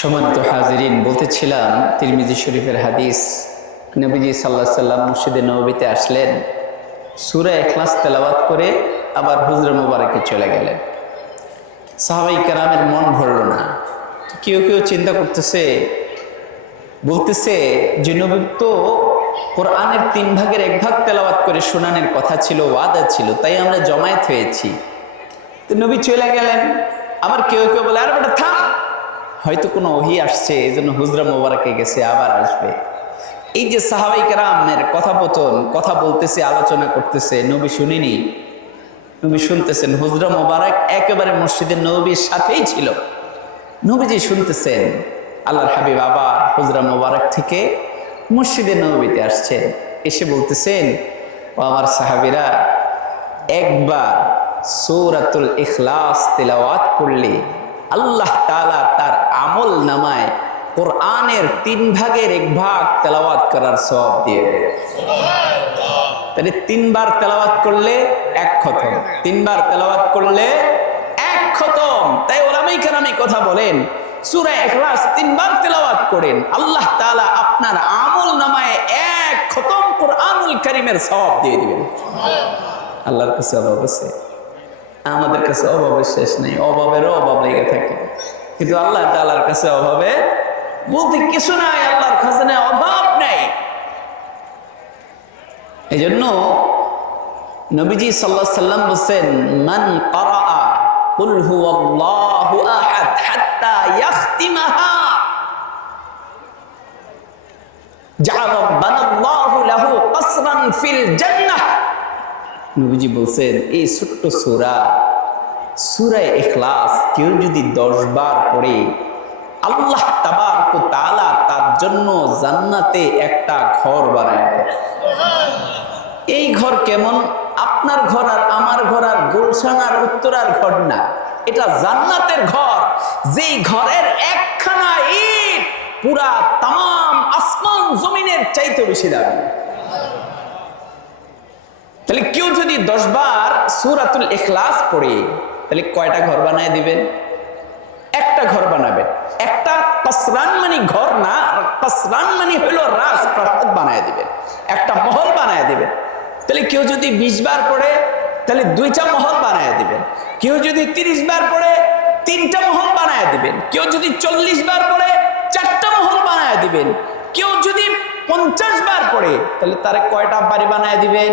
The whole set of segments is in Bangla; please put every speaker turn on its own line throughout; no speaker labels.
সম্মানিত হাজিরিন, বলতেছিলাম তিরমিজি শরীফের হাদিস। নবীজি সাল্লাহ সাল্লাম মুর্শিদে নবীতে আসলেন, সুরা এখলাস তেলাবাত করে আবার হুজরা মুবারকে চলে গেলেন। সাহাবাই কারামের মন ভরল না। কেউ কেউ চিন্তা করতেছে, বলতেছে যে নবী তো কোরআনের তিন ভাগের এক ভাগ তেলাওয়াত করে শোনানের কথা ছিল, ওয়াদা ছিল, তাই আমরা জমায়েত হয়েছি। তো নবী চলে গেলেন, আবার কেউ কেউ বলে, আর বেটা থাম। হয়তো কোনো ওহি আসছে এই জন্য হুজরা মোবারকে গেছে, আবার আসবে। এই যে সাহাবাই কেরামের কথাপতন কথা বলতেছে, আলোচনা করতেছে, নবী শুনিনি। নবী শুনতেছেন, হুজরা মোবারক একেবারে মসজিদের নবীর সাথেই ছিল। নবীজি শুনতেছেন, আল্লাহর হাবিব আবার হুজরা মোবারক থেকে মসজিদে নবীতে আসছেন এসে বলতেছেন, ও আমার সাহাবিরা, একবার সৌরাতুল ইখলাস তেলাওয়াত করলে আল্লাহ তালা তার আমল নামায় কোরআনের তিন ভাগের এক ভাগ তেলাওয়াত করার সব দিয়ে দেবে তাহলে তিনবার তেলাওয়াত করলে এক খতম, তিনবার তেলাওয়াত করলে এক খতম। তাই ওলামাই কেরামি কথা বলেন, সূরা ইখলাস তিনবার তেলাওয়াত করেন, আল্লাহ তাআলা আপনার আমল নামায় এক খতম কোরআনুল কারীমের সওয়াব দিয়ে দিবেন। আল্লাহর কাছে আছে আমাদের কাছে অভাবের শেষ নেই অভাবেরও অভাব লেগে থাকে। কিন্তু আল্লাহ তাআলার কাছে অভাবে বলতে কিছু নাই, আল্লাহর খাজানায় অভাব নেই। এই জন্য নবীজি সাল্লাহ সাল্লাম বলছেন, মান কারাআ কুল হুয়াল্লাহু আহাদ হাত্তা ইয়াখতিমাহা। জাআলা রাব্বানাল্লাহু লাহু কাসরান ফিল জান্নাহ। নবীজি বলছেন, এই ছোট্ট সূরা সুরায় ইখলাস কেউ যদি 10 বার পড়ে, আল্লাহ তাবারক তাআলা তার জন্য জান্নাতে একটা ঘর বানায় এই ঘর কেমন? আপনার ঘর আর আমার ঘর আর গুলশান উত্তরার ঘর না। এটা জান্নাতের ঘর। যেই ঘরের একখানা ইট পুরা তাম আসমান জমিনের চাইতে বেশি দাবি তাহলে কেউ যদি দশ বার সুরাতুল ইখলাস পড়ে, তাহলে কয়টা ঘর বানায় দিবেন? একটা ঘর বানাবে। একটা কাসরান মানে ঘর না কাসরান মানে হইল রাজপ্রাসাদ বানায় দিবেন একটা মহল বানায় দিবেন তাহলে কেউ যদি বিশ বার পড়ে, তাহলে দুইটা মহল বানায় দিবেন কেউ যদি তিরিশ বার পড়ে, তিনটা মহল বানায় দিবেন। কেউ যদি চল্লিশ বার পড়ে, চারটা মহল বানায় দিবেন। কেউ যদি পঞ্চাশ বার পড়ে, তাহলে তারে কয়টা বাড়ি বানায় দিবেন?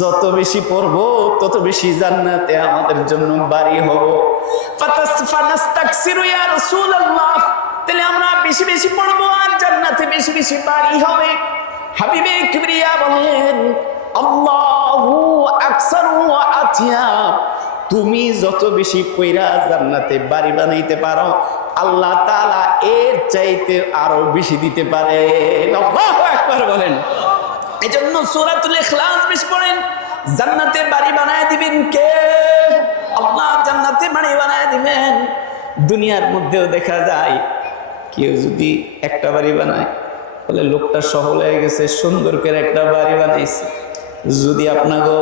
যত বেশি পড়ব, তত বেশি জান্নাতে আমাদের জন্য বাড়ি হব। তাহলে আমরা বেশি বেশি পড়ব আর জান্নাতে বেশি বেশি বাড়ি হবে। হাবিবে কিবরিয়া বলেন, আল্লাহু আকসারু ওয়া আতিয়া। তুমি যত বেশি পয়রা জান্নাতে বাড়ি বানাইতে পারো, আল্লাহ তাআলা এর চাইতে আরও বেশি দিতে পারে আল্লাহু আকবার বলেন। এজন্য সূরাতুল ইখলাস বেশি পড়েন। জান্নাতে বাড়ি বানায় দিবেন কে? আল্লাহ জান্নাতে বাড়ি বানায় দিবেন। দুনিয়ার মধ্যেও দেখা যায়, কেউ যদি একটা বাড়ি বানায়, তাহলে লোকটা সফল হয়ে গেছে, সুন্দর করে একটা বাড়ি বানাইছে। যদি আপনাকে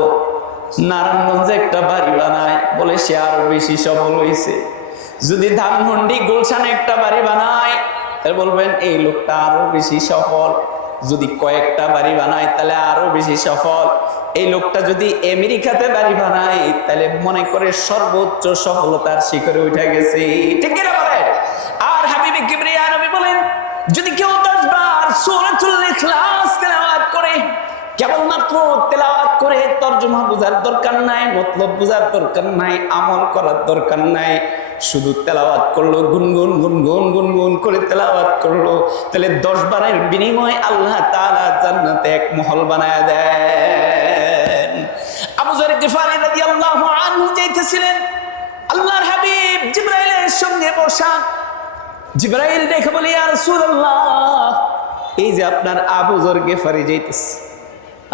নারায়ণগঞ্জে একটা বাড়ি বানায়, বলে সে আরও বেশি সফল হয়েছে যদি ধানমন্ডি গুলশানে একটা বাড়ি বানায়, তাহলে বলবেন, এই লোকটা আরও বেশি সফল। যদি কয়েকটা বাড়ি বানায়, তাহলে আরও বেশি সফল। এই লোকটা যদি আমেরিকাতে বাড়ি বানায়, তাহলে মনে করে সর্বোচ্চ সফলতার শিখরে উঠে গেছে। ঠিক বলেন? আর হাবিবি কিবরিয়া নবী বলেন, যদি কেউ দশ বার সূরাতুল ইখলাস তেলাওয়াত করে, কেবলমাত্র তেলাওয়াত করে, তর্জমা বোঝার দরকার নাই, মতলব বোঝার দরকার নাই, আমল করার দরকার নাই শুধু তেলাওয়াত করল, গুনগুন গুনগুন গুনগুন করে তেলাওয়াত করল। তাহলে দশ বারের বিনিময়ে আল্লাহ তাআলা জান্নাতে এক মহল বানায় দেন। আবু যর গিফারি রাদিয়াল্লাহু আনহু যাইতেছিলেন। আল্লাহর হাবিব জিবরাইলের সঙ্গে বসা। জিব্রাইল দেখে বলি, ইয়া রাসূলুল্লাহ, এই যে আপনার আবুজর গেফারি যাইতেছে।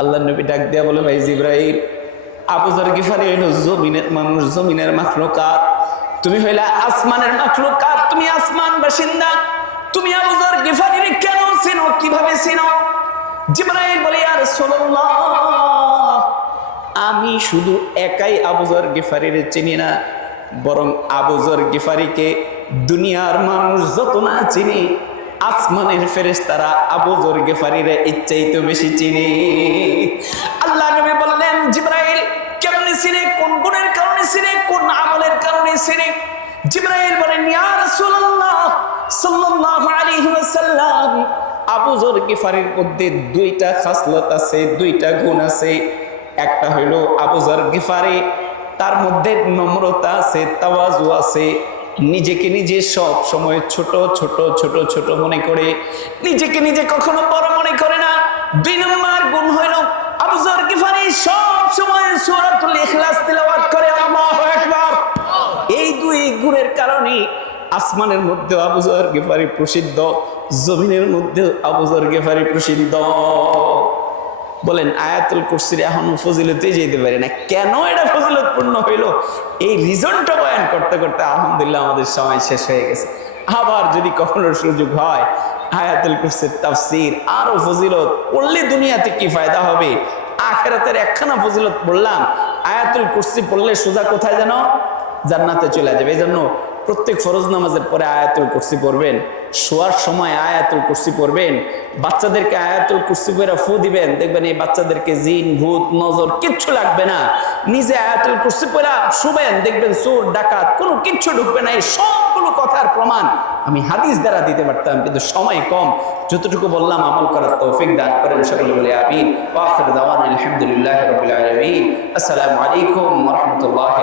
আল্লাহ নবী ডাক দিয়া বলে, ভাই জিব্রাহিম আবুজর গেফারি হইল জমিনের মানুষ, জমিনের মাখলুকাত। তুমি হইলা আসমানের মাখলুকাত, তুমি আসমান বাসিন্দা। তুমি আবুজর গেফারির কেন চিনো, কীভাবে চিনো? জিব্রাহিম বলে আর রাসূলুল্লাহ, আমি শুধু একাই আবুজর গেফারির চিনি না, বরং আবুজর গেফারিকে দুনিয়ার মানুষ যত না চিনি, আসমানের ফেরেস তারা আবুজর ইচ্ছাই তো বেশি চিনি। আল্লাহ নবী বললেন, জিব্রাইল, কেমনে চিনে? কোন কোন জিব্রাইল বলেন, ইয়া রাসূলুল্লাহ সাল্লাল্লাহু আলাইহি ওয়াসাল্লাম আবুজর গেফারির মধ্যে দুইটা খাসলত আছে, দুইটা গুণ আছে। একটা হইল আবুজার গিফারি, তার মধ্যে নম্রতা আছে, তাওয়াজু আছে। নিজেকে নিজে সব সময় ছোট ছোট ছোট ছোট মনে করে। নিজেকে নিজে কখনো বড় মনে করে না। দুই নম্বর গুণ হইল আবুজার গিফারি সব সময় সূরাতুল ইখলাস করে, আল্লাহু গুণের কারণে আসমানের মধ্যে আবুজার গেফারি প্রসিদ্ধ, জমিনের মধ্যে আবুজার গেফারি প্রসিদ্ধ। বলেন, আয়াতুল কুরসির এখনও ফজিলতে যেতে পারে না। কেন এটা ফজিলতপূর্ণ হইল? এই রিজনটা বয়ান করতে করতে আলহামদুলিল্লাহ আমাদের সময় শেষ হয়ে গেছে। আবার যদি কখনো সুযোগ হয়, আয়াতুল কুরসির তাফসির আরও ফজিলত, পড়লে দুনিয়াতে কি ফায়দা হবে? আখেরাতের একখানা ফজিলত বললাম আয়াতুল কুরসি পড়লে সোজা কোথায় যেন জান্নাতে চলে যাবে। এই জন্য প্রত্যেক ফরজ নামাজের পরে আয়াতুল কুরসি পড়বেন, শোয়ার সময় আয়াতুল কুরসি পড়বেন, বাচ্চাদেরকে আয়াতুল কুরসি পড়ে ফু দিবেন, দেখবেন এই বাচ্চাদেরকে জিন, ভূত, নজর কিচ্ছু লাগবে না। নিজে আয়াতুল কুরসি পড়ে, শুবেন, দেখবেন চোর, ডাকাত, কোনো কিচ্ছু ঢুকবে না, এই সবগুলো কথার প্রমাণ আমি হাদিস দ্বারা দিতে পারতাম, কিন্তু সময় কম। যতটুকু বললাম আমল করার তৌফিক দান করেন সকলে বলে আমিন। আলামিন। আসসালামু আলাইকুম রাহমাতুল্লাহি